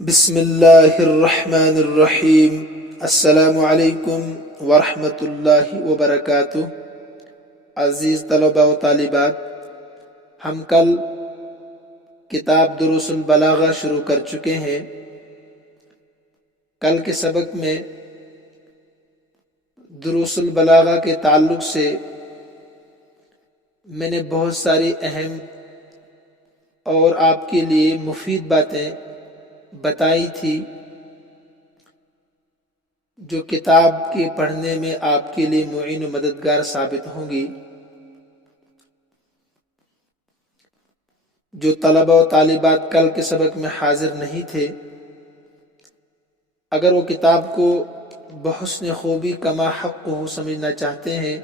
بسم اللہ الرحمن الرحیم۔ السلام علیکم ورحمۃ اللہ وبرکاتہ۔ عزیز طلباء و طالبات، ہم کل کتاب دروس البلاغہ شروع کر چکے ہیں۔ کل کے سبق میں دروس البلاغہ کے تعلق سے میں نے بہت ساری اہم اور آپ کے لیے مفید باتیں بتائی تھی جو کتاب کے پڑھنے میں آپ کے لیے معین و مددگار ثابت ہوں گی۔ جو طلبہ و طالبات کل کے سبق میں حاضر نہیں تھے، اگر وہ کتاب کو بحسن خوبی کما حق ہو سمجھنا چاہتے ہیں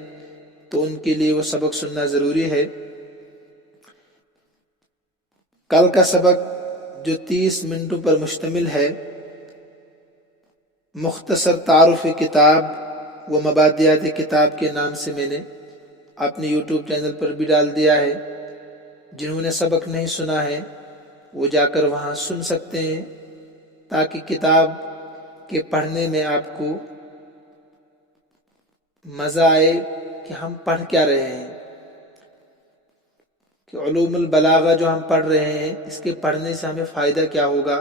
تو ان کے لیے وہ سبق سننا ضروری ہے۔ کل کا سبق جو 30 منٹوں پر مشتمل ہے، مختصر تعارف کتاب و مبادئات کتاب کے نام سے میں نے اپنے یوٹیوب چینل پر بھی ڈال دیا ہے۔ جنہوں نے سبق نہیں سنا ہے وہ جا کر وہاں سن سکتے ہیں، تاکہ کتاب کے پڑھنے میں آپ کو مزہ آئے کہ ہم پڑھ کیا رہے ہیں، کہ علوم البلاغہ جو ہم پڑھ رہے ہیں اس کے پڑھنے سے ہمیں فائدہ کیا ہوگا۔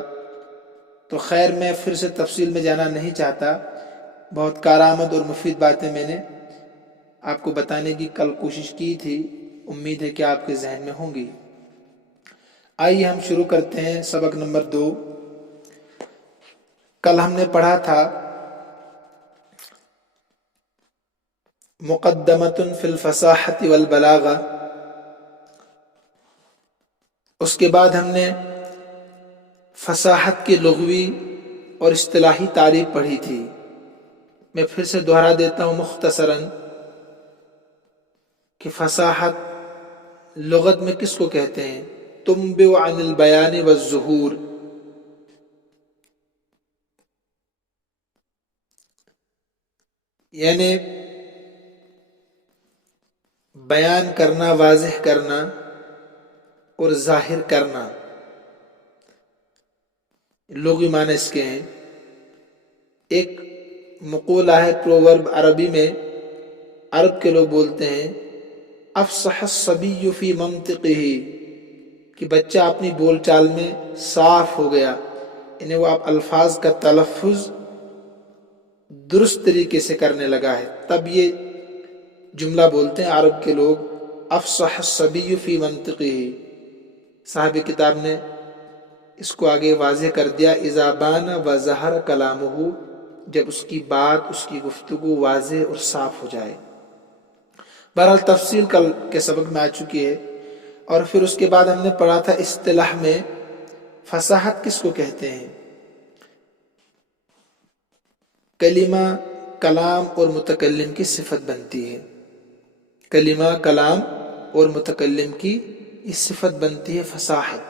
تو خیر، میں پھر سے تفصیل میں جانا نہیں چاہتا، بہت کارآمد اور مفید باتیں میں نے آپ کو بتانے کی کل کوشش کی تھی، امید ہے کہ آپ کے ذہن میں ہوں گی۔ آئیے ہم شروع کرتے ہیں سبق نمبر 2۔ کل ہم نے پڑھا تھا مقدمۃ فی الفصاحۃ والبلاغہ، اس کے بعد ہم نے فصاحت کی لغوی اور اصطلاحی تعریف پڑھی تھی۔ میں پھر سے دوہرا دیتا ہوں مختصراً کہ فصاحت لغت میں کس کو کہتے ہیں؟ تنبع عن البیان والظہور، یعنی بیان کرنا، واضح کرنا اور ظاہر کرنا، لغوی معنی اس کے ہیں۔ ایک مقولہ ہے، پروورب عربی میں عرب کے لوگ بولتے ہیں افصح الصبی فی منطقہ، کہ بچہ اپنی بول چال میں صاف ہو گیا، انہیں وہ الفاظ کا تلفظ درست طریقے سے کرنے لگا ہے، تب یہ جملہ بولتے ہیں عرب کے لوگ افصح الصبی فی منطقہ۔ صاحب کتاب نے اس کو آگے واضح کر دیا، اذا بان و ظہر کلامہ، جب اس کی بات، اس کی گفتگو واضح اور صاف ہو جائے۔ بہرحال تفصیل کل کے سبق میں آ چکی ہے۔ اور پھر اس کے بعد ہم نے پڑھا تھا اصطلاح میں فصاحت کس کو کہتے ہیں؟ کلمہ، کلام اور متکلم کی صفت بنتی ہے۔ کلمہ، کلام اور متکلم کی اس صفت بنتی ہے فصاحت۔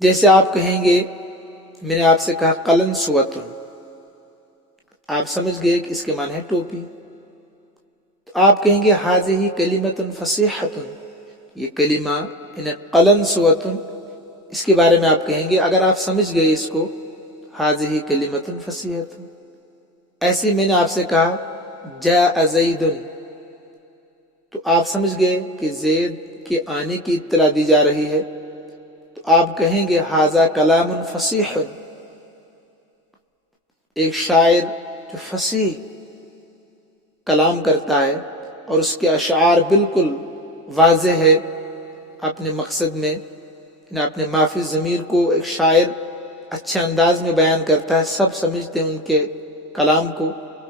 جیسے آپ کہیں گے، میں نے آپ سے کہا قلنسوۃ، آپ سمجھ گئے کہ اس کے معنی ہے ٹوپی، تو آپ کہیں گے ھذہ کلمۃ فصیحۃ، یہ کلمہ یعنی قلنسوۃ، اس کے بارے میں آپ کہیں گے، اگر آپ سمجھ گئے اس کو، ھذہ کلمۃ فصیحۃ۔ ایسے میں نے آپ سے کہا جاء زید، تو آپ سمجھ گئے کہ زید کے آنے کی اطلاع دی جا رہی ہے، تو آپ کہیں گے ھذا کلام فصیح، ایک شاعر جو فصیح کلام کرتا ہے اور اس کے اشعار بالکل واضح ہے اپنے مقصد میں، یعنی اپنے مافی ضمیر کو ایک شاعر اچھے انداز میں بیان کرتا ہے، سب سمجھتے ہیں ان کے کلام کو،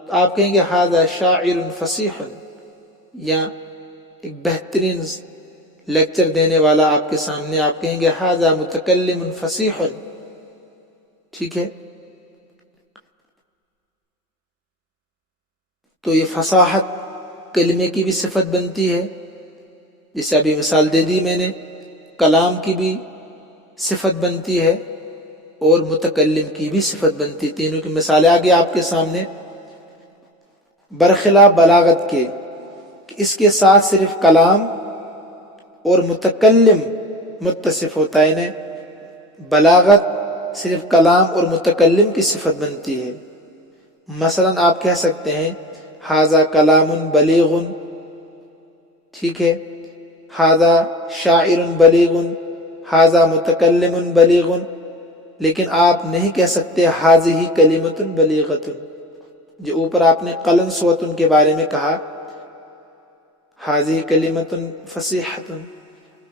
تو آپ کہیں گے ھذا شاعر فصیح، یا ایک بہترین لیکچر دینے والا آپ کے سامنے، آپ کہیں گے ھذا متکلم فصیح۔ ٹھیک ہے، تو یہ فصاحت کلمے کی بھی صفت بنتی ہے، جیسے ابھی مثال دے دی میں نے، کلام کی بھی صفت بنتی ہے اور متکلم کی بھی صفت بنتی ہے۔ تینوں کی مثالیں آگے آپ کے سامنے، برخلاف بلاغت کے کہ اس کے ساتھ صرف کلام اور متکلم متصف ہوتا ہے، انہیں بلاغت صرف کلام اور متکلم کی صفت بنتی ہے۔ مثلا آپ کہہ سکتے ہیں ھذا کلام بلیغ، ٹھیک ہے، ھذا شاعر بلیغ، ھذا متکلم بلیغ، لیکن آپ نہیں کہہ سکتے ھذہ کلمۃ بلیغۃ۔ جو اوپر آپ نے قلنسوۃ کے بارے میں کہا ھذہ کلمۃ فصیحۃ،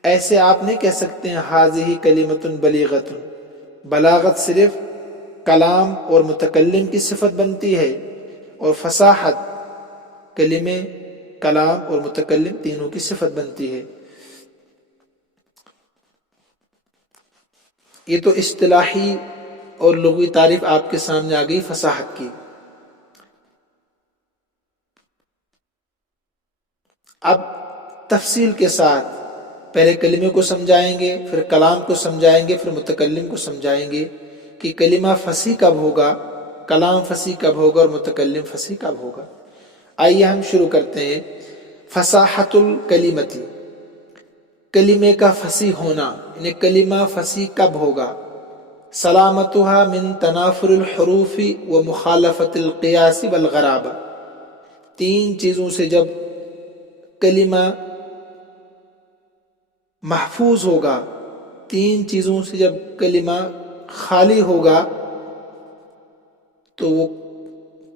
ایسے آپ نہیں کہہ سکتے ہیں ھذہ کلمۃ بلیغۃ۔ بلاغت صرف کلام اور متکلم کی صفت بنتی ہے، اور فصاحت کلمے، کلام اور متکلم تینوں کی صفت بنتی ہے۔ یہ تو اصطلاحی اور لغوی تعریف آپ کے سامنے آ گئی فصاحت کی۔ اب تفصیل کے ساتھ پہلے کلمے کو سمجھائیں گے، پھر کلام کو سمجھائیں گے، پھر متکلم کو سمجھائیں گے کہ کلمہ فصیح کب ہوگا، کلام فصیح کب ہوگا اور متکلم فصیح کب ہوگا۔ آئیے ہم شروع کرتے ہیں۔ فصاحت الکلمتی، کلمے کا فصیح ہونا، یعنی کلمہ فصیح کب ہوگا؟ سلامتها من تنافر الحروف و مخالفت القیاس والغرابہ، تین چیزوں سے جب کلمہ محفوظ ہوگا، تین چیزوں سے جب کلمہ خالی ہوگا تو وہ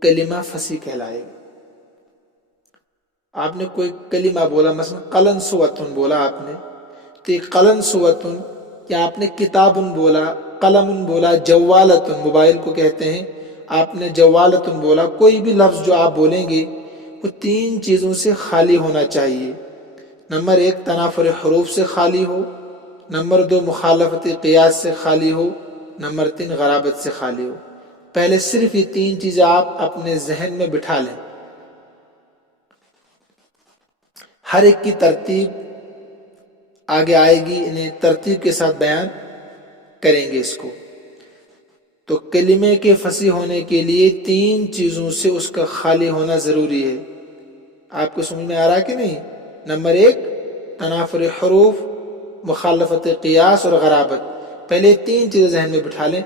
کلمہ فصیح کہلائے گا۔ آپ نے کوئی کلمہ بولا، مثلا قلنسوۃ بولا آپ نے، تو یہ قلنسوۃ، یا آپ نے کتاب بولا، قلم بولا، جوالۃ موبائل کو کہتے ہیں، آپ نے جوالۃ بولا، کوئی بھی لفظ جو آپ بولیں گے وہ تین چیزوں سے خالی ہونا چاہیے۔ نمبر ایک تنافر حروف سے خالی ہو، نمبر دو مخالفت قیاس سے خالی ہو، نمبر تین غرابت سے خالی ہو۔ پہلے صرف یہ تین چیزیں آپ اپنے ذہن میں بٹھا لیں۔ ہر ایک کی ترتیب آگے آئے گی، انہیں ترتیب کے ساتھ بیان کریں گے اس کو۔ تو کلمے کے فصیح ہونے کے لیے تین چیزوں سے اس کا خالی ہونا ضروری ہے۔ آپ کو سمجھ میں آ رہا کہ نہیں؟ نمبر ایک تنافر حروف، مخالفت قیاس اور غرابت۔ پہلے تین چیزیں ذہن میں بٹھا لیں۔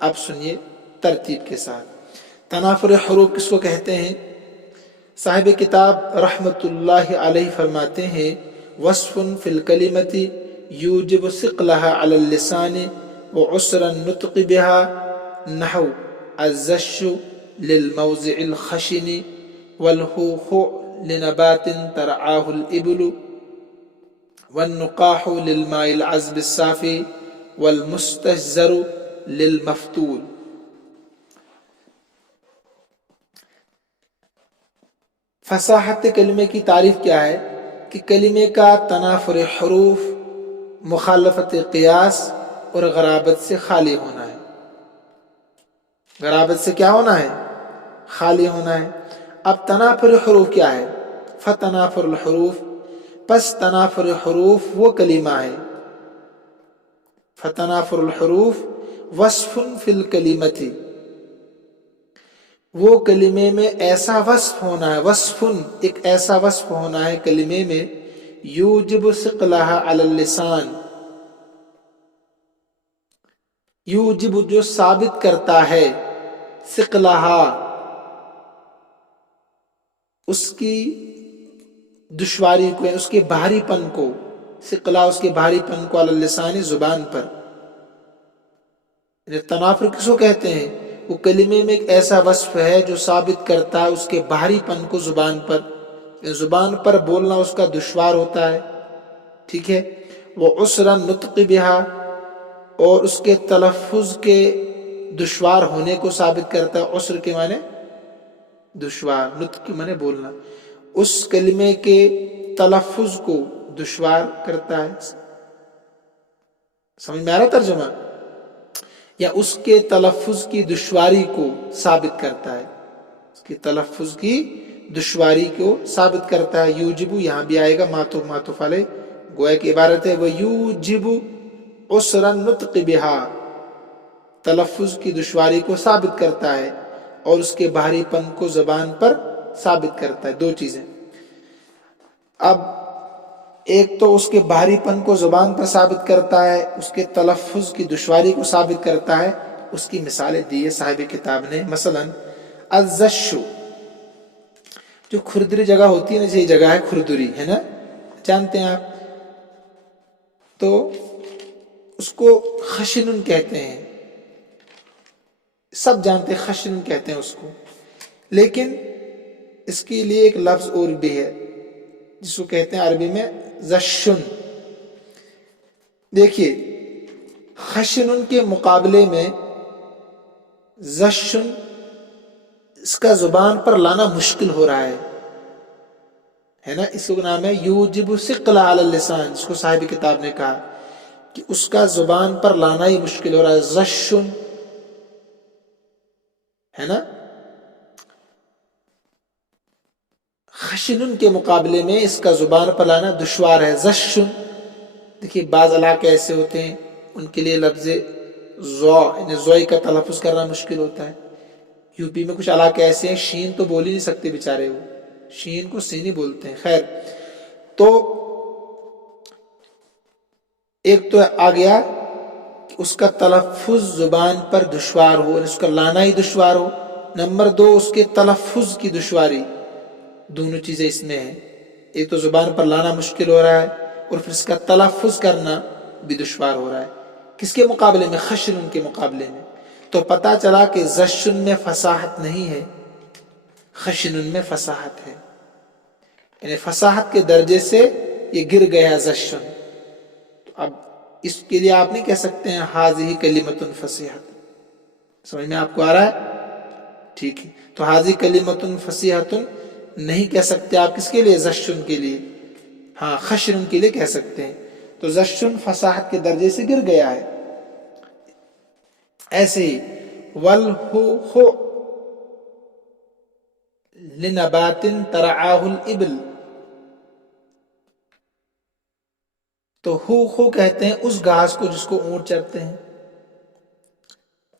اب سنیے ترتیب کے ساتھ۔ تنافر حروف کس کو کہتے ہیں؟ صاحب کتاب رحمت اللہ علیہ فرماتے ہیں وصف فی الکلمۃ یوجب ثقلها علی اللسان وعسر النطق بها نحو الزش للموضع الخشن والحوخ لنبات ترعاه الإبل والنقاح للماء العذب الصافي والمستجزر للمفتول۔ فصاحت کلمے کی تعریف کیا ہے؟ کہ کلمے کا تنافر حروف، مخالفت قیاس اور غرابت سے خالی ہونا ہے۔ غرابت سے کیا ہونا ہے؟ خالی ہونا ہے۔ اب تنافر حروف کیا ہے؟ فتنافر الحروف، پس تنافر حروف وہ کلمہ ہے، فتنافر الحروف وصف فی الکلمۃ، وہ کلمے میں ایسا وصف ہونا ہے، وصف ایک ایسا وصف ہونا ہے کلمے میں، یوجب ثقلها علی اللسان، یوجب جو ثابت کرتا ہے، ثقلها اس کی دشواری کو، اس کے بھاری پن کو، ثقلہ اس کے بھاری پن کو، علی اللسان زبان پر۔ تنافر کس کو کہتے ہیں؟ وہ کلمے میں ایک ایسا وصف ہے جو ثابت کرتا ہے اس کے بھاری پن کو زبان پر، زبان پر بولنا اس کا دشوار ہوتا ہے، ٹھیک ہے۔ وہ عسر النطق بها، اور اس کے تلفظ کے دشوار ہونے کو ثابت کرتا ہے۔ عسر کے معنی دشوار، نطق کے معنی بولنا، اس کلمے کے تلفظ کو دشوار کرتا ہے۔ سمجھ میں آ رہا ترجمہ؟ یا اس کے تلفظ کی دشواری کو ثابت کرتا ہے، اس کے تلفظ کی دشواری کو ثابت کرتا ہے۔ یوجب یہاں بھی آئے گا معطوف علیہ، گویا کی عبارت ہے وَيُوجِبُ عُسْرَ النُّطْقِ بِهَا، تلفظ کی دشواری کو ثابت کرتا ہے اور اس کے بھاری پن کو زبان پر ثابت کرتا ہے۔ دو چیزیں۔ اب ایک تو اس کے بھاری پن کو زبان پر ثابت کرتا ہے، اس کے تلفظ کی دشواری کو ثابت کرتا ہے. اس کی مثالیں دی ہے صاحب کتاب نے. مثلا الزش، جو کھردری جگہ ہوتی ہے نا، یہ جگہ ہے کھردری، ہے نا، جانتے ہیں آپ. تو اس کو خشنن کہتے ہیں، سب جانتے ہیں خشنن کہتے ہیں اس کو. لیکن اس کے لیے ایک لفظ اور بھی ہے جس کو کہتے ہیں عربی میں زشن. دیکھیے خشنن کے مقابلے میں زشن، اس کا زبان پر لانا مشکل ہو رہا ہے نا. اس کو نام ہے یوجب ثقل علی اللسان، جس کو صاحب کتاب نے کہا کہ اس کا زبان پر لانا ہی مشکل ہو رہا ہے. زشن ہے نا. خشنن کے مقابلے میں اس کا زبان پر لانا دشوار ہے. زشن. دیکھیے بعض علاقے ایسے ہوتے ہیں ان کے لیے لفظ زو، یعنی زوئی کا تلفظ کرنا مشکل ہوتا ہے. یو پی میں کچھ علاقے ایسے ہیں شین تو بول ہی نہیں سکتے بیچارے، وہ شین کو سینی بولتے ہیں. خیر، تو ایک تو آ گیا کہ اس کا تلفظ زبان پر دشوار ہو اور اس کا لانا ہی دشوار ہو. نمبر دو، اس کے تلفظ کی دشواری. دونوں چیزیں اس میں ہیں. ایک تو زبان پر لانا مشکل ہو رہا ہے اور پھر اس کا تلفظ کرنا بھی دشوار ہو رہا ہے. کس کے مقابلے میں؟ خشن کے مقابلے میں. تو پتا چلا کہ زشن میں فصاحت نہیں ہے، خشن میں فصاحت ہے. یعنی فصاحت کے درجے سے یہ گر گیا زشن. تو اب اس کے لیے آپ نہیں کہہ سکتے ہیں حاضی کلمۃ فصیحۃ. سمجھ میں آپ کو آ رہا ہے؟ ٹھیک ہے. تو حاضی کلمۃ فصیحۃ نہیں کہہ سکتے آپ. کس کے لیے؟ زشن کے لیے. ہاں خشن کے لیے کہہ سکتے ہیں. تو زشن فصاحت کے درجے سے گر گیا ہے. ایسے ہی والہو لنبات ترعاہ الابل، تو ہو کہتے ہیں اس گھاس کو جس کو اونٹ چرتے ہیں.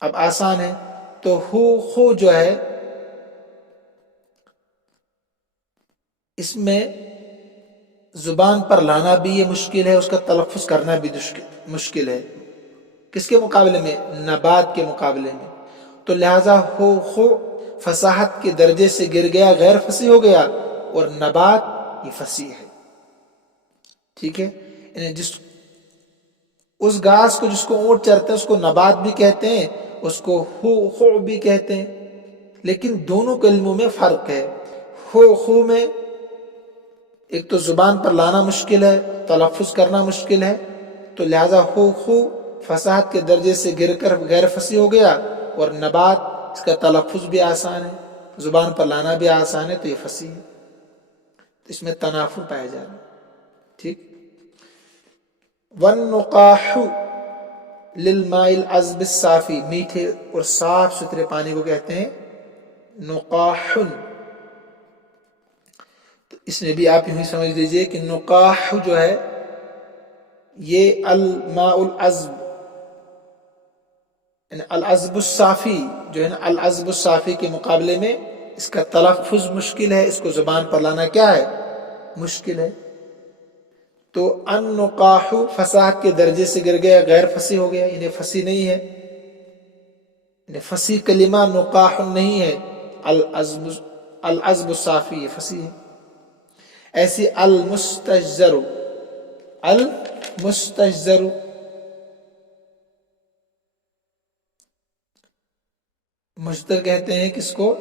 اب آسان ہے. تو ہو جو ہے اس میں زبان پر لانا بھی یہ مشکل ہے، اس کا تلفظ کرنا بھی مشکل ہے. کس کے مقابلے میں؟ نبات کے مقابلے میں. تو لہذا ہو فصاحت کے درجے سے گر گیا، غیر فصیح ہو گیا، اور نبات یہ فصیح ہے. ٹھیک ہے. یعنی اس گھاس کو جس کو اونٹ چرتے ہیں اس کو نبات بھی کہتے ہیں، اس کو ہو بھی کہتے ہیں. لیکن دونوں کلموں میں فرق ہے. ہو میں ایک تو زبان پر لانا مشکل ہے، تلفظ کرنا مشکل ہے، تو لہذا ہو فصاحت کے درجے سے گر کر غیر فصیح ہو گیا. اور نبات اس کا تلفظ بھی آسان ہے، زبان پر لانا بھی آسان ہے، تو یہ فصیح ہے. تو اس میں تنافر پایا جا رہا ہے. ٹھیک. والنقاح للماء العذب الصافی، میٹھے اور صاف ستھرے پانی کو کہتے ہیں نقاح. تو اس میں بھی آپ یوں ہی سمجھ لیجئے کہ نقاح جو ہے یہ الماء العذب، یعنی العذب الصافی جو ہے نا، العذب الصافی کے مقابلے میں اس کا تلفظ مشکل ہے، اس کو زبان پر لانا کیا ہے؟ مشکل ہے. تو النقاح فصاحت کے درجے سے گر گیا، غیر فصیح ہو گیا، یعنی فصیح نہیں ہے. یعنی فصیح کلمہ نقاح نہیں ہے، العذب الصافی یہ فصیح ہے. ایسی المستجزر، المستجزر مجدر کہتے ہیں کس کو؟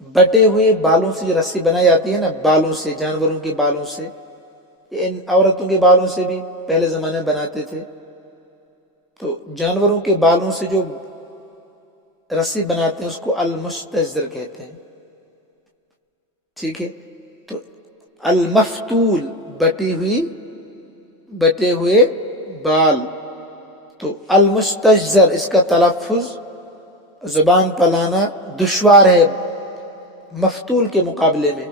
بٹے ہوئے بالوں سے جو رسی بنائی جاتی ہے نا، بالوں سے، جانوروں کے بالوں سے، ان عورتوں کے بالوں سے بھی پہلے زمانے میں بناتے تھے. تو جانوروں کے بالوں سے جو رسی بناتے ہیں اس کو المستجزر کہتے ہیں. ٹھیک ہے. تو المفتول بٹے ہوئے بال. تو المستجزر اس کا تلفظ زبان پر لانا دشوار ہے مفتول کے مقابلے میں،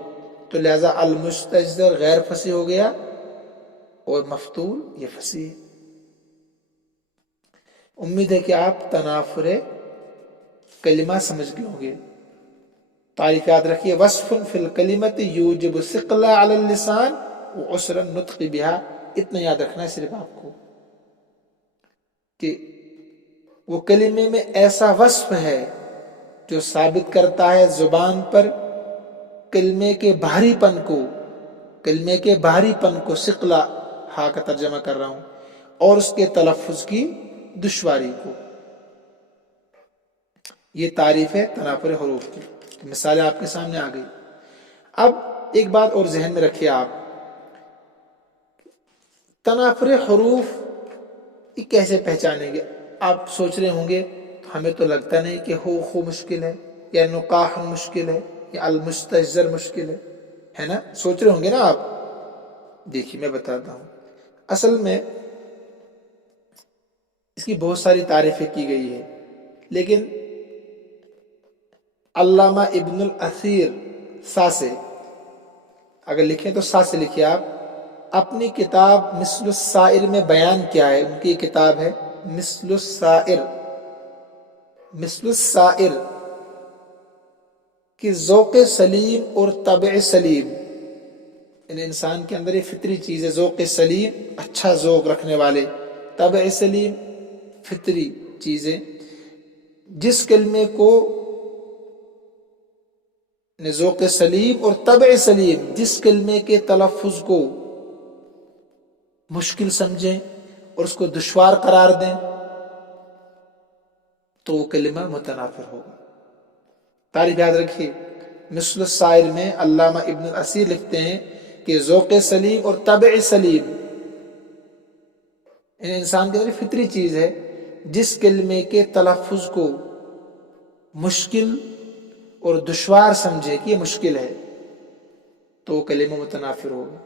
تو لہذا المستجزر غیر فصیح ہو گیا اور مفتول یہ فصیح. امید ہے کہ آپ تنافر کلمہ سمجھ گئے ہوں گے. تعریف یاد رکھیے، وصف فی الکلمۃ یوجب ثقل علی اللسان وعسر النطق بها، اتنا یاد رکھنا ہے صرف آپ کو کہ وہ کلمے میں ایسا وصف ہے جو ثابت کرتا ہے زبان پر کلمے کے بھاری پن کو، کلمے کے بھاری پن کو، ثقلا ہا کا ترجمہ کر رہا ہوں، اور اس کے تلفظ کی دشواری کو۔ یہ تعریف ہے تنافر حروف کی، مثالیں آپ کے سامنے آ گئی۔ اب ایک بات اور ذہن میں رکھیے آپ، تنافر حروف یہ کیسے پہچانیں گے؟ آپ سوچ رہے ہوں گے ہمیں تو لگتا نہیں کہ ہو خو مشکل ہے، یا نقاح مشکل ہے، یا المستجزر مشکل ہے نا؟ سوچ رہے ہوں گے نا آپ۔ دیکھیے میں بتاتا ہوں، اصل میں اس کی بہت ساری تعریفیں کی گئی ہے، لیکن علامہ ابن الاثیر سا سے اگر لکھیں تو سا سے لکھیں آپ، اپنی کتاب مثل السائر میں بیان کیا ہے۔ ان کی کتاب ہے مثل السائر، مثل السائر کہ ذوق سلیم اور طبع سلیم، یعنی انسان کے اندر یہ فطری چیز ہے، ذوق سلیم اچھا ذوق رکھنے والے، طبع سلیم فطری چیزیں، جس کلمے کو ذوق سلیم اور طبع سلیم، جس کلمے کے تلفظ کو مشکل سمجھیں اور اس کو دشوار قرار دیں تو وہ کلمہ متنافر ہوگا۔ تعریف یاد رکھیے، مثل السائر میں علامہ ابن الاثیر لکھتے ہیں کہ ذوق سلیم اور طبع سلیم انسان کے اندر فطری چیز ہے، جس کلمے کے تلفظ کو مشکل اور دشوار سمجھے کہ یہ مشکل ہے تو وہ کلمہ متنافر ہوگا،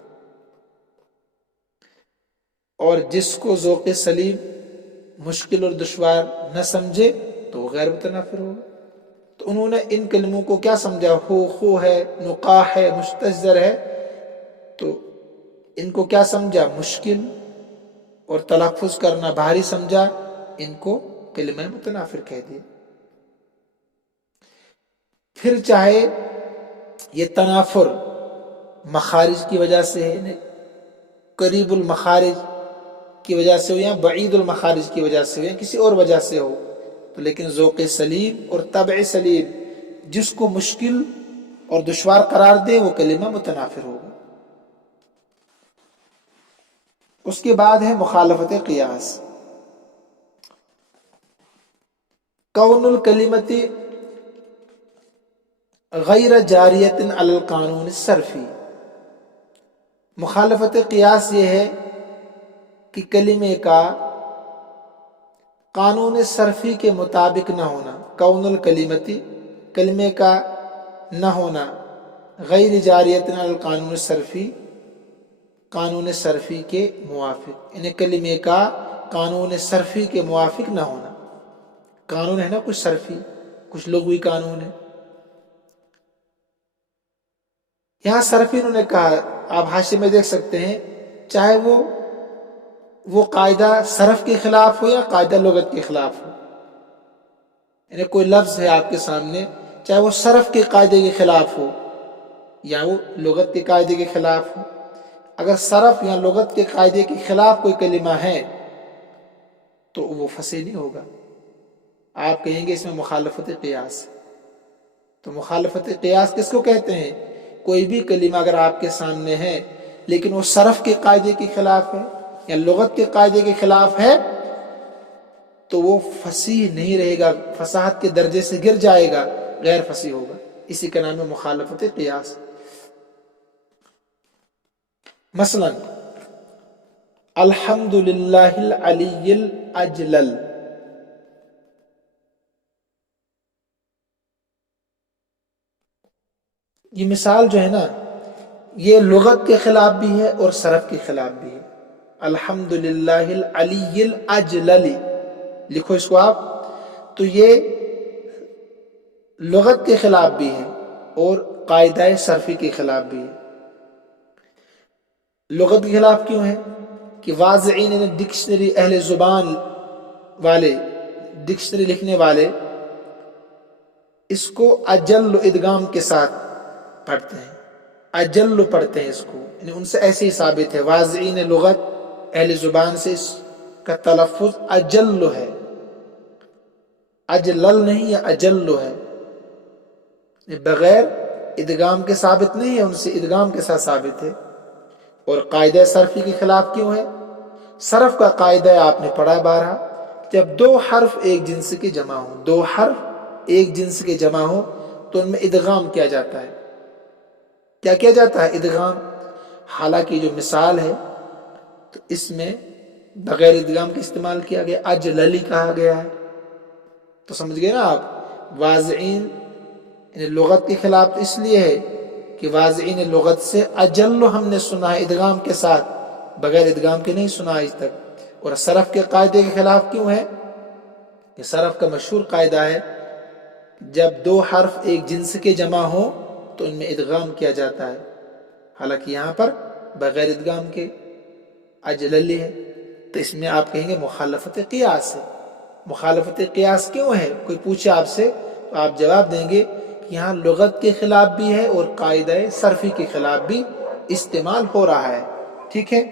اور جس کو ذوق سلیم مشکل اور دشوار نہ سمجھے تو وہ غیر متنافر ہوگا۔ تو انہوں نے ان کلموں کو کیا سمجھا؟ ہو خو ہے، نقاح ہے، مستجزر ہے، تو ان کو کیا سمجھا؟ مشکل اور تلفظ کرنا بھاری سمجھا، ان کو کلمہ متنافر کہہ دیا۔ پھر چاہے یہ تنافر مخارج کی وجہ سے ہے، قریب المخارج کی وجہ سے ہو یا بعید المخارج کی وجہ سے ہو یا کسی اور وجہ سے ہو، تو لیکن ذوق سلیم اور طبع سلیم جس کو مشکل اور دشوار قرار دے وہ کلمہ متنافر ہوگا۔ اس کے بعد ہے مخالفت قیاس۔ کون الکلمت غیر جاریت علی القانون الصرفی، مخالفت قیاس یہ ہے کہ کلمے کا قانون صرفی کے مطابق نہ ہونا، کون الکلمتی کلمے کا نہ ہونا، غیر جاریت علی القانون الصرفی قانون صرفی کے موافق، یعنی کلمے کا قانون صرفی کے موافق نہ ہونا۔ قانون ہے نا کچھ صرفی، کچھ لغوی قانون ہے، یہاں صرفی انہوں نے کہا، آپ حاشیے میں دیکھ سکتے ہیں، چاہے وہ قاعدہ صرف کے خلاف ہو یا قاعدہ لغت کے خلاف ہو، یعنی کوئی لفظ ہے آپ کے سامنے، چاہے وہ صرف کے قاعدے کے خلاف ہو یا وہ لغت کے قاعدے کے خلاف ہو، اگر صرف یا لغت کے قاعدے کے خلاف کوئی کلمہ ہے تو وہ فصیح نہیں ہوگا، آپ کہیں گے اس میں مخالفت قیاس۔ تو مخالفت قیاس کس کو کہتے ہیں؟ کوئی بھی کلمہ اگر آپ کے سامنے ہے لیکن وہ صرف کے قاعدے کے خلاف ہے یا لغت کے قاعدے کے خلاف ہے تو وہ فصیح نہیں رہے گا، فصاحت کے درجے سے گر جائے گا، غیر فصیح ہوگا، اسی کا نام ہے مخالفت قیاس۔ مثلا الحمد للہ العلی الاجلل، یہ مثال جو ہے نا یہ لغت کے خلاف بھی ہے اور صرف کے خلاف بھی ہے۔ الحمد للہ العلی الاجلل لکھو اس کو آپ، تو یہ لغت کے خلاف بھی ہے اور قاعدہ صرفی کے خلاف بھی ہے۔ لغت کے خلاف کیوں ہے؟ کہ واضعین نے ڈکشنری، اہل زبان والے، ڈکشنری لکھنے والے اس کو اجل ادغام کے ساتھ پڑھتے ہیں، اجل پڑھتے ہیں اس کو، یعنی ان سے ایسے ہی ثابت ہے. واضعین لغت اہل زبان سے اس کا تلفظ اجل ہے، اجلل نہیں، یا اجل ہے. بغیر ادغام کے ثابت نہیں ہے، ان سے ادغام کے ساتھ ثابت ہے. اور قاعدہ صرفی کے خلاف کیوں ہے؟ صرف کا قاعدہ آپ نے پڑھا بارہا، جب دو حرف ایک جنس کے جمع ہوں، دو حرف ایک جنس کے جمع ہوں تو ان میں ادغام کیا جاتا ہے. کیا کیا جاتا ہے؟ ادغام. حالانکہ جو مثال ہے تو اس میں بغیر ادغام کے استعمال کیا گیا، اجللی کہا گیا ہے. تو سمجھ گئے نا آپ. واضعین یعنی لغت کے خلاف اس لیے ہے کہ واضعین لغت سے اجل ہم نے سنا ہے ادغام کے ساتھ، بغیر ادغام کے نہیں سنا آج تک. اور صرف کے قاعدے کے خلاف کیوں ہے؟ کہ صرف کا مشہور قاعدہ ہے جب دو حرف ایک جنس کے جمع ہوں تو ان میں ادغام کیا جاتا ہے، حالانکہ یہاں پر بغیر ادغام کے اجللی ہے. تو اس میں آپ کہیں گے مخالفت قیاس ہے. مخالفت قیاس کیوں ہے؟ کوئی پوچھے آپ سے تو آپ جواب دیں گے کہ یہاں لغت کے خلاف بھی ہے اور قاعدہ صرفی کے خلاف بھی استعمال ہو رہا ہے. ٹھیک ہے.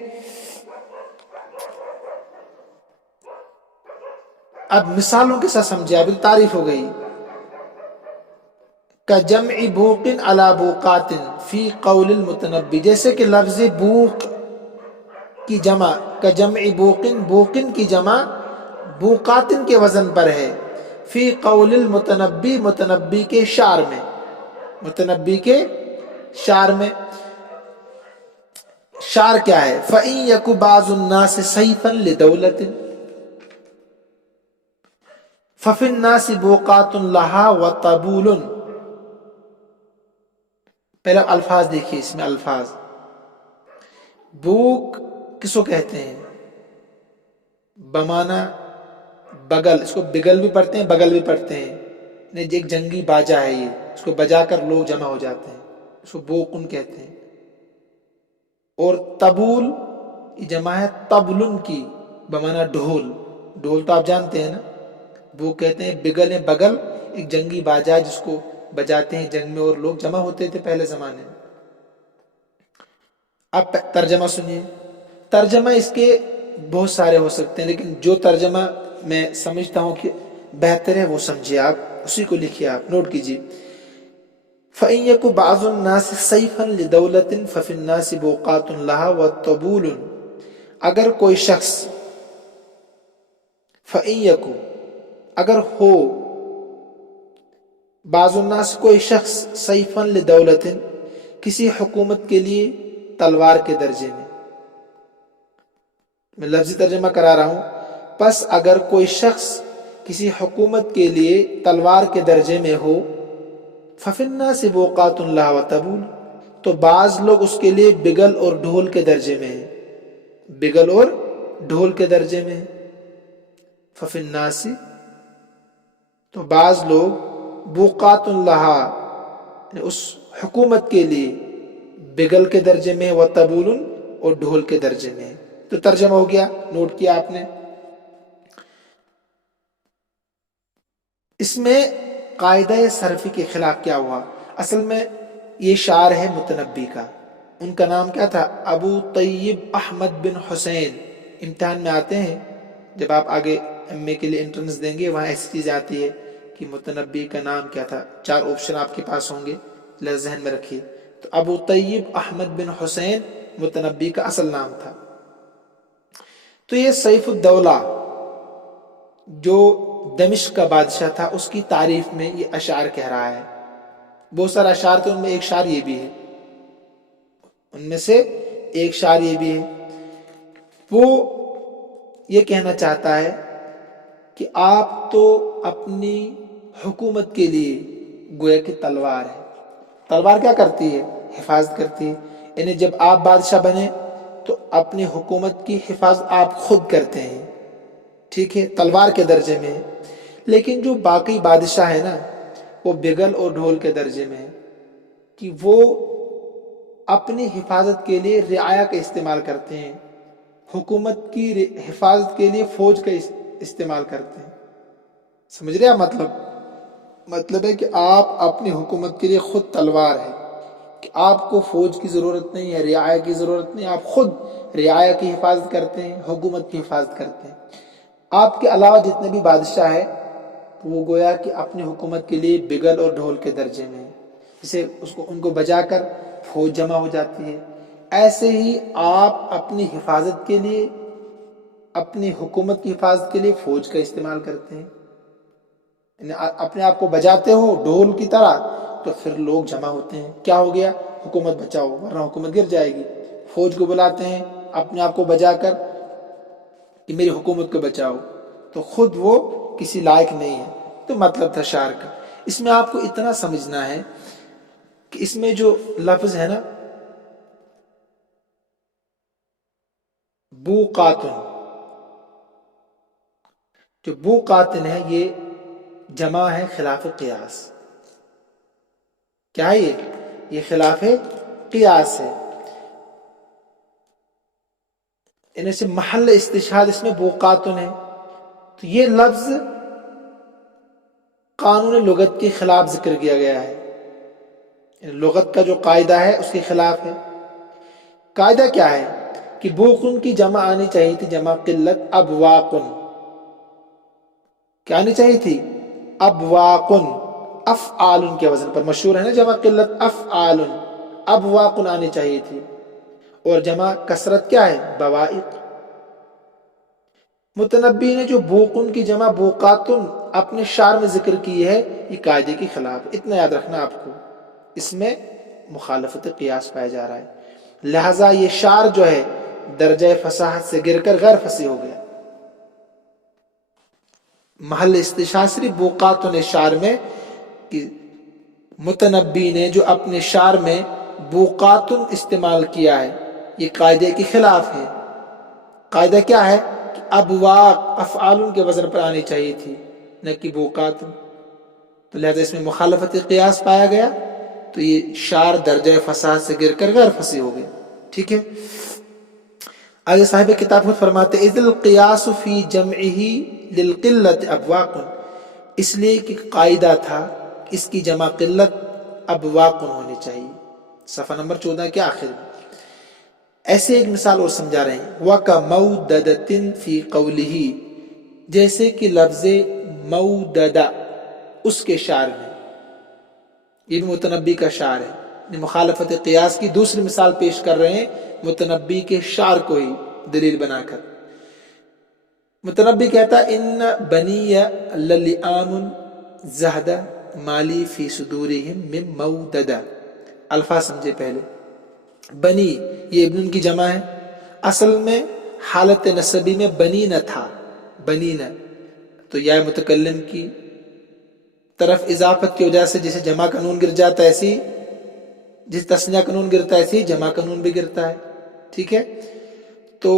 اب مثالوں کے ساتھ سمجھے. ابھی تعریف ہو گئی. کجمع بوق علی بوقات فی قول المتنبی، جیسے کہ لفظ بوق کی جمع کجمع بوقن، بوقن کی جمع بوقاتن کے وزن پر ہے. فی قول المتنبی، متنبی کے شعر میں، متنبی کے شعر میں. شعر کیا ہے؟ فَإِن يَكُ بَعْضُ النَّاسِ سَيْفًا لِدَوْلَةٍ فَفِي النَّاسِ بُوقَاتٌ لَهَا وَطَبُولٌ. پہلا الفاظ دیکھیے اس میں. الفاظ بوک کس کو کہتے ہیں؟ بمانا بغل، اس کو بگل بھی پڑھتے ہیں بغل بھی پڑھتے ہیں. ایک جنگی باجا ہے، یہ اس کو بجا کر لوگ جمع ہو جاتے ہیں، اس کو بوقن کہتے ہیں. اور طبول یہ جمع ہے طبلن کی، بمانا ڈھول. ڈھول تو آپ جانتے ہیں نا. وہ کہتے ہیں بگل بغل، ایک جنگی باجا جس کو بجاتے ہیں جنگ میں اور لوگ جمع ہوتے تھے پہلے زمانے میں. اب ترجمہ سنیے. ترجمہ اس کے بہت سارے ہو سکتے ہیں، لیکن جو ترجمہ میں سمجھتا ہوں کہ بہتر ہے وہ سمجھیے آپ، اسی کو لکھیے آپ، نوٹ کیجیے. فَإِن يَكُ بَعْضُ النَّاسِ سَيْفًا لِدَوْلَةٍ فَفِي النَّاسِ بُوقَاتٌ لَهَا وَطَبُولٌ. اگر کوئی شخص فَإِن يَكُ اگر ہو بعض الناس کوئی شخص سیفاً لدولتن کسی حکومت کے لیے تلوار کے درجے میں لفظی ترجمہ کرا رہا ہوں. پس اگر کوئی شخص کسی حکومت کے لیے تلوار کے درجے میں ہو، فَفِي النَّاسِ بُوقَاتٌ لَهَا وَطَبُولٌ تو بعض لوگ اس کے لیے بگل اور ڈھول کے درجے میں ہیں، بگل اور ڈھول کے درجے میں ہیں. فَفِي النَّاسِ تو بعض لوگ بوقات لہا اس حکومت کے لیے بگل کے درجے میں، و طبول اور ڈھول کے درجے میں. تو ترجمہ ہو گیا، نوٹ کیا آپ نے. اس میں قاعدہ صرفی کے خلاف کیا ہوا؟ اصل میں یہ شعر ہے متنبی کا. ان کا نام کیا تھا؟ ابو طیب احمد بن حسین. امتحان میں آتے ہیں جب آپ آگے ایم اے کے لیے انٹرنس دیں گے، وہاں ایسی چیز آتی ہے کہ متنبی کا نام کیا تھا. 4 آپشن آپ کے پاس ہوں گے، ذہن میں رکھیے. تو ابو طیب احمد بن حسین متنبی کا اصل نام تھا. تو یہ سیف الدولہ جو دمشق کا بادشاہ تھا، اس کی تعریف میں یہ اشعار کہہ رہا ہے. بہت سارے اشعار تھے، ان میں ایک شعر یہ بھی ہے، ان میں سے ایک شعر یہ بھی ہے. وہ یہ کہنا چاہتا ہے کہ آپ تو اپنی حکومت کے لیے گویا کہ تلوار ہے. تلوار کیا کرتی ہے؟ حفاظت کرتی ہے. یعنی جب آپ بادشاہ بنے تو اپنی حکومت کی حفاظت آپ خود کرتے ہیں، ٹھیک ہے، تلوار کے درجے میں ہے. لیکن جو باقی بادشاہ ہے نا، وہ بگل اور ڈھول کے درجے میں ہے کہ وہ اپنی حفاظت کے لیے رعایا کا استعمال کرتے ہیں، حکومت کی حفاظت کے لیے فوج کا استعمال کرتے ہیں. سمجھ رہے ہیں؟ مطلب ہے کہ آپ اپنی حکومت کے لیے خود تلوار ہے، کہ آپ کو فوج کی ضرورت نہیں ہے، رعایا کی ضرورت نہیں، آپ خود رعایا کی حفاظت کرتے ہیں، حکومت کی حفاظت کرتے ہیں۔ آپ کے علاوہ جتنے بھی بادشاہ ہے وہ گویا کہ اپنی حکومت کے لیے بگل اور ڈھول کے درجے میں ہے، جسے ان کو بجا کر فوج جمع ہو جاتی ہے۔ ایسے ہی آپ اپنی حفاظت کے لیے، اپنی حکومت کی حفاظت کے لیے فوج کا استعمال کرتے ہیں، اپنے آپ کو بجاتے ہو ڈھول کی طرح تو پھر لوگ جمع ہوتے ہیں، کیا ہو گیا، حکومت بچاؤ ورنہ حکومت گر جائے گی۔ فوج کو بلاتے ہیں اپنے آپ کو بجا کر کہ میری حکومت کو بچاؤ، تو خود وہ کسی لائق نہیں ہے۔ تو مطلب تھا شعر کا۔ اس میں آپ کو اتنا سمجھنا ہے کہ اس میں جو لفظ ہے نا بو قاتن، جو بو قاتن ہے یہ جمع ہے خلاف قیاس۔ کیا ہے یہ خلاف قیاس ہے، ان سے محل استشہاد اس میں بو قاتن ہے، تو یہ لفظ قانون لغت کے خلاف ذکر کیا گیا ہے، لغت کا جو قاعدہ ہے اس کے خلاف ہے۔ قاعدہ کیا ہے کہ بوقن کی جمع آنی چاہیے تھی جمع قلت ابواقن، کیا آنی چاہیے تھی، ابواقن، افعال کے وزن پر مشہور ہے نا جمع قلت افعال، ابواقن آنی چاہیے تھی، اور جمع کثرت کیا ہے، بوائق۔ متنبی نے جو بوقن کی جمع بوقاتن اپنے شعر میں ذکر کی ہے یہ قاعدے کے خلاف، اتنا یاد رکھنا آپ کو، اس میں مخالفت قیاس پایا جا رہا ہے، لہذا یہ شعر جو ہے درجہ فصاحت سے گر کر غیر فصیح ہو گیا۔ محل استشہاد صرف بوقاتن شعر میں کہ متنبی نے جو اپنے شعر میں بوقاتن استعمال کیا ہے یہ قاعدے کے خلاف ہے۔ قاعدہ کیا ہے کہ ابواق افعال کے وزن پر آنی چاہیے تھی نہ کہ بوقاتن، تو لہذا اس میں مخالفت قیاس پایا گیا، تو یہ شعر درجہ فصاحت سے گر کر غیر فصیح ہو گیا۔ ٹھیک ہے، آگے صاحب کتاب خود فرماتے اذ القیاس فی جمعہ للقلت ابواق، اس لیے کہ قاعدہ تھا اس کی جمع قلت ابواق ہونی چاہیے، صفحہ نمبر 14 کے آخر میں۔ ایسے ایک مثال اور سمجھا رہے ہیں، وَكَمَوْدَدَةٍ فِي قَوْلِهِ، جیسے کہ لفظ موددہ اس کے شعر میں، یہ بھی متنبی کا شعر ہے، مخالفت قیاس کی دوسری مثال پیش کر رہے ہیں متنبی کے شعر کو ہی دلیل بنا کر۔ متنبی کہتا ان بنی للئام زہد مالی فی صدورہم من موددہ، الفاظ سمجھے پہلے، بنی یہ ابن کی جمع ہے، اصل میں حالت نسبی میں بنی نہ تھا، بنی نہ، تو یا متکلم کی طرف اضافت کی وجہ سے جسے جمع کا نون گر جاتا ہے ایسی، جس تسنیہ کا نون گرتا ہے ایسی جمع کا نون بھی گرتا ہے، ٹھیک ہے، تو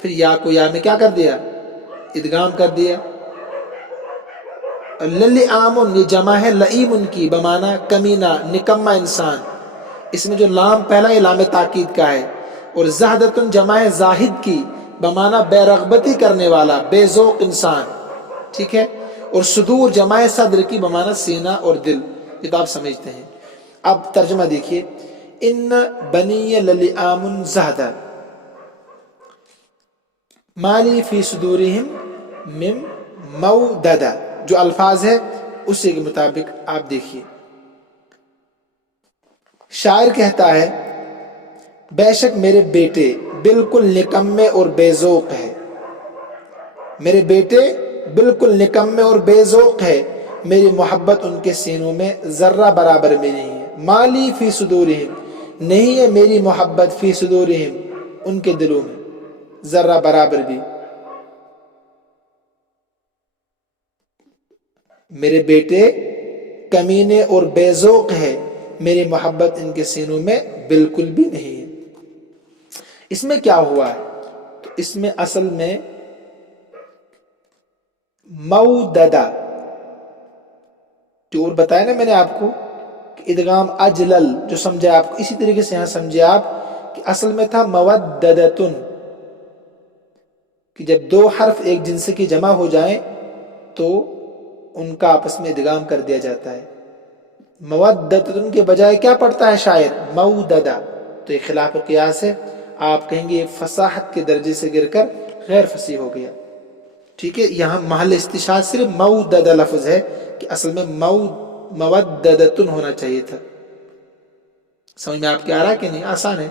پھر یا کو یا میں کیا کر دیا، ادغام کر دیا۔ للئام یہ جمع ہے لئیم کی بمعنی کمینہ نکما انسان، اس میں جو لام پہلا یہ لام تاکید کا ہے، اور زہدتن جمع ہے زاہد کی بمعنی بے رغبتی کرنے والا بے ذوق انسان، ٹھیک ہے، اور صدور جمع ہے صدر کی بمعنی سینہ اور دل، یہ تو آپ سمجھتے ہیں۔ اب ترجمہ دیکھیے، ان بنی للئام زہد مالی فی صدورہم من موددہ، جو الفاظ ہے اسی کے مطابق آپ دیکھیے۔ شاعر کہتا ہے بے شک میرے بیٹے بالکل نکمے اور بے ذوق ہے، میرے بیٹے بالکل نکمے اور بے ذوق ہے، میری محبت ان کے سینوں میں ذرہ برابر بھی نہیں ہے، مالی فی صدورہم نہیں ہے میری محبت فی صدورہم ان کے دلوں میں ذرہ برابر بھی، میرے بیٹے کمینے اور بے ذوق ہے، میری محبت ان کے سینوں میں بالکل بھی نہیں ہے۔ اس میں کیا ہوا ہے، تو اس میں اصل میں موددہ جو اور بتایا نا میں نے آپ کو کہ ادغام اجلل جو سمجھے آپ کو، اسی طریقے سے یہاں سمجھے آپ کہ اصل میں تھا موددتن، کہ جب دو حرف ایک جنس کی جمع ہو جائیں تو ان کا آپس میں ادغام کر دیا جاتا ہے، مودتن کے بجائے کیا پڑھتا ہے شاعر؟ موددہ. تو یہ خلاف قیاس ہے. آپ کہیں گے یہ فصاحت کے درجے سے گر کر غیر فصیح ہو گیا. ٹھیک ہے، یہاں محل استشہاد صرف موددہ لفظ ہے کہ اصل میں موددتن ہونا چاہیے تھا. سمجھ میں آپ کے آ رہا کہ نہیں؟ آسان ہے.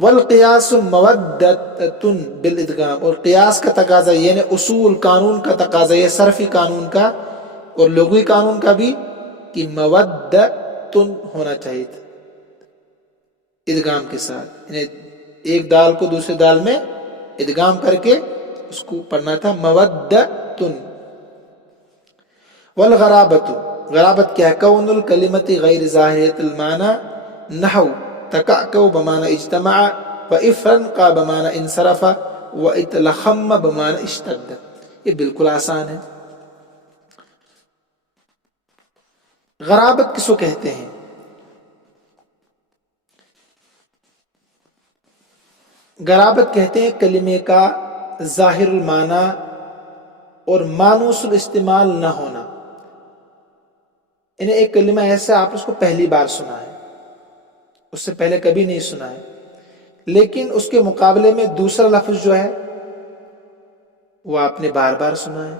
والقیاس مودتن بالادغام، اور قیاس کا تقاضا یعنی اصول قانون کا تقاضا یہ صرفی قانون کا اور لغوی قانون کا بھی کہ مودتن ہونا چاہیے تھا ادغام کے ساتھ، یعنی ایک دال کو دوسرے دال میں ادغام کر کے اس کو پڑھنا تھا مودتن. والغرابت، غرابت کیا ہے؟ کون الکلمت غیر ظاہرۃ المعنی نحو تکعکع بمعنی اجتمع و افرنقع بمعنی انصرف و اتلخم بمعنی اشتد. یہ بالکل آسان ہے. غرابت کس کو کہتے ہیں؟ غرابت کہتے ہیں کلمے کا ظاہر المعنی اور مانوس الاستعمال نہ ہونا. انہیں ایک کلمہ ایسا آپ اس کو پہلی بار سنا ہے، اس سے پہلے کبھی نہیں سنا ہے، لیکن اس کے مقابلے میں دوسرا لفظ جو ہے وہ آپ نے بار بار سنا ہے،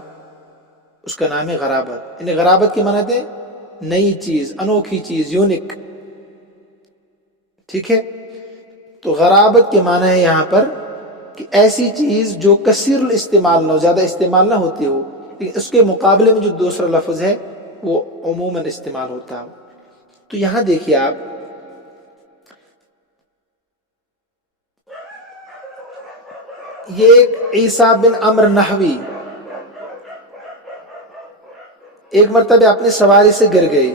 اس کا نام ہے غرابت. انہیں غرابت کے معنی تھے نئی چیز، انوکھی چیز، یونک. ٹھیک ہے، تو غرابت کے معنی ہے یہاں پر کہ ایسی چیز جو کثیر الاستعمال نہ ہو، زیادہ استعمال نہ ہوتی ہو، لیکن اس کے مقابلے میں جو دوسرا لفظ ہے وہ عموماً استعمال ہوتا ہو. تو یہاں دیکھیے آپ، یہ ایک عیسیٰ بن عمرو نحوی ایک مرتبہ اپنی سواری سے گر گئے.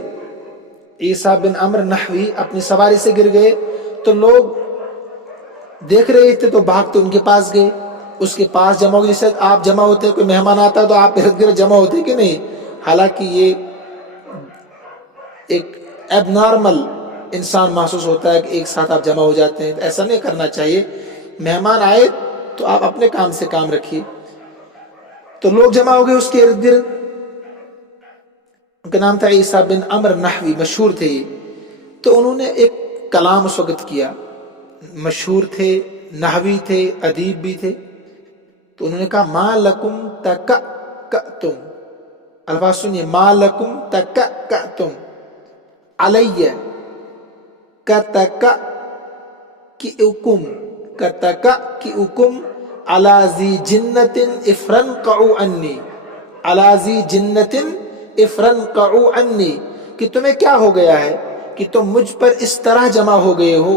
عیسیٰ بن عمرو نحوی اپنی سواری سے گر گئے تو لوگ دیکھ رہے تھے تو بھاگتے ان کے پاس گئے، اس کے پاس جمع ہو گئے. جیسے آپ جمع ہوتے ہیں، کوئی مہمان آتا ہے تو آپ ارد گرد جمع ہوتے کہ نہیں؟ حالانکہ یہ ایک ایب نارمل انسان محسوس ہوتا ہے کہ ایک ساتھ آپ جمع ہو جاتے ہیں. ایسا نہیں کرنا چاہیے. مہمان آئے تو آپ اپنے کام سے کام رکھیے. تو لوگ جمع ہو گئے اس کے ارد گرد. ان کا نام تھا عیسیٰ بن عمرو نحوی، مشہور تھے یہ. تو انہوں نے ایک کلام اس وقت کیا. مشہور تھے، نحوی تھے، ادیب بھی تھے. تو انہوں نے کہا ما لکم تکعکعتم. الفاظ سنیے، ما لکم تکعکعتم علیہ کتکعکعکم کتکعکعکم علی ذی جنۃ افرنقعوا عنی علی ذی جنۃ افرنقعوا عنی. کہ تمہیں کیا ہو گیا ہے کہ تم مجھ پر اس طرح جمع ہو گئے ہو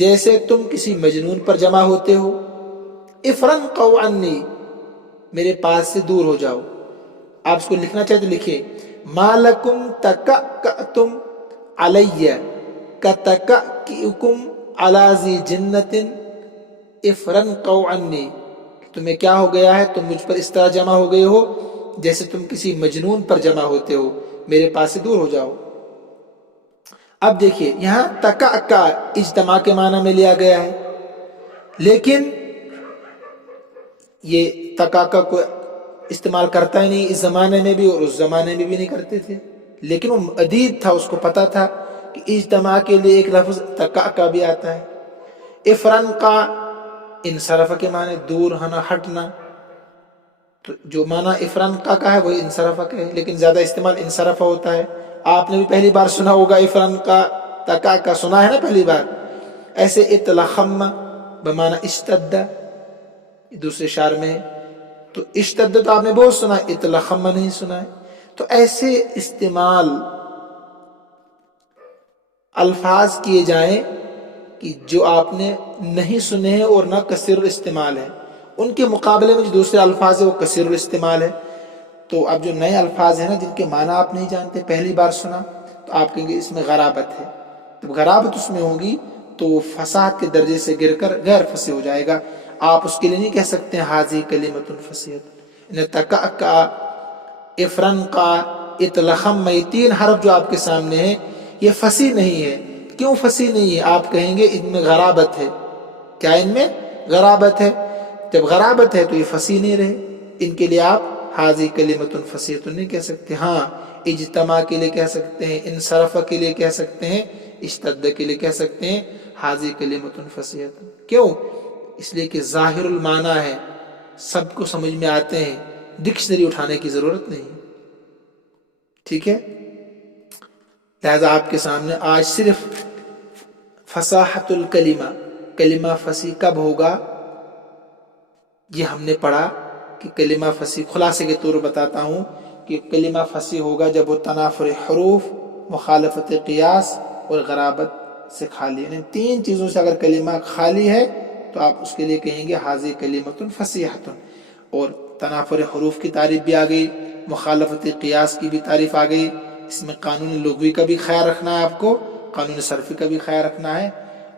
جیسے تم کسی مجنون پر جمع ہوتے ہو. افرنقعوا عنی، میرے پاس سے دور ہو جاؤ. آپ اس کو لکھنا چاہتے لکھیں، ما لکم تکعکعتم علیہ کتکعکعکم علی ذی جنۃ افرنقعوا عنی. تمہیں کیا ہو گیا ہے، تم مجھ پر اس طرح جمع ہو گئے ہو جیسے تم کسی مجنون پر جمع ہوتے ہو، میرے پاس سے دور ہو جاؤ. اب دیکھیے یہاں تکعکع اجتماع کے معنی میں لیا گیا ہے، لیکن یہ تکعکع کو استعمال کرتا ہی نہیں اس زمانے میں بھی اور اس زمانے میں بھی نہیں کرتے تھے. لیکن وہ ادیب تھا، اس کو پتا تھا کہ اجتماع کے لیے ایک لفظ تکعکع بھی آتا ہے. افرنقع انصرف کے معنی دور ہونا، ہٹنا. تو جو معنی افرنقع کا ہے وہ انصرف کا ہے، لیکن زیادہ استعمال انصرف ہوتا ہے. آپ نے بھی پہلی بار سنا ہوگا افرنقع، تکعکع سنا ہے نا پہلی بار. ایسے اتلخم بمعنی اشتد دوسرے شعر میں، تو اشتد تو آپ نے بہت سنا، اتلخم نہیں سنا ہے. تو ایسے استعمال الفاظ کیے جائیں کہ جو آپ نے نہیں سنے ہیں اور نہ کثیر الاستعمال ہے، ان کے مقابلے میں جو دوسرے الفاظ ہیں وہ کثیر الاستعمال ہے. تو اب جو نئے الفاظ ہیں نا جن کے معنی آپ نہیں جانتے، پہلی بار سنا، تو آپ کہیں گے اس میں غرابت ہے. جب غرابت اس میں ہوگی تو وہ فصاحت کے درجے سے گر کر غیر فصیح ہو جائے گا. آپ اس کے لیے نہیں کہہ سکتے ہیں حاذی کلمۃ فصیحۃ. تکعکع، افرنقع، اتلخم، یہ تین حرف جو آپ کے سامنے ہیں یہ فصیح نہیں ہے. کیوں فصیح نہیں ہے؟ آپ کہیں گے ان میں غرابت ہے. کیا ان میں غرابت ہے؟ جب غرابت ہے تو یہ فصیح نہیں رہے. ان کے لیے آپ حاذی کلمۃ فصیحۃ نہیں کہہ سکتے. ہاں اجتماع کے لیے کہہ سکتے ہیں، انصرف کے لیے کہہ سکتے ہیں، اشتد کے لیے کہہ سکتے ہیں حاضی کلمۃ فصیحۃ۔ کیوں؟ اس لیے کہ ظاہر المعنی ہے، سب کو سمجھ میں آتے ہیں، ڈکشنری اٹھانے کی ضرورت نہیں۔ ٹھیک ہے، لہذا آپ کے سامنے آج صرف فصاحت الکلمہ، کلمہ فصیح کب ہوگا یہ ہم نے پڑھا کہ کلمہ فصیح خلاصے کے طور بتاتا ہوں کہ کلمہ فصیح ہوگا جب وہ تنافر حروف، مخالفت قیاس اور غرابت سے خالی، یعنی تین چیزوں سے اگر کلمہ خالی ہے تو آپ اس کے لیے کہیں گے حاضی کلمۃ فصیحۃ۔ اور تنافر حروف کی تعریف بھی آ گئی، مخالفت قیاس کی بھی تعریف آ گئی، اس میں قانون لغوی کا بھی خیال رکھنا ہے آپ کو، قانون صرفی کا بھی خیال رکھنا ہے،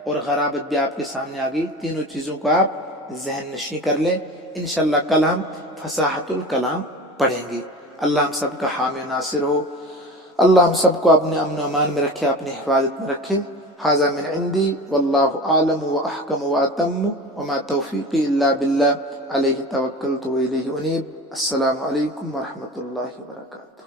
اور غرابت بھی آپ کے سامنے آ گئی۔ تینوں چیزوں کو آپ ذہن نشین کر لیں۔ انشاءاللہ کل ہم فصاحت الکلام پڑھیں گے۔ اللہ ہم سب کا حامی و ناصر ہو، اللہ ہم سب کو اپنے امن و امان میں رکھے، اپنی حفاظت میں رکھے۔ ھذا من عندی واللہ اعلم واحکم واتم وما توفیقی الا باللہ علیہ توکلت والیہ انیب۔ السلام علیکم ورحمۃ اللہ وبرکاتہ۔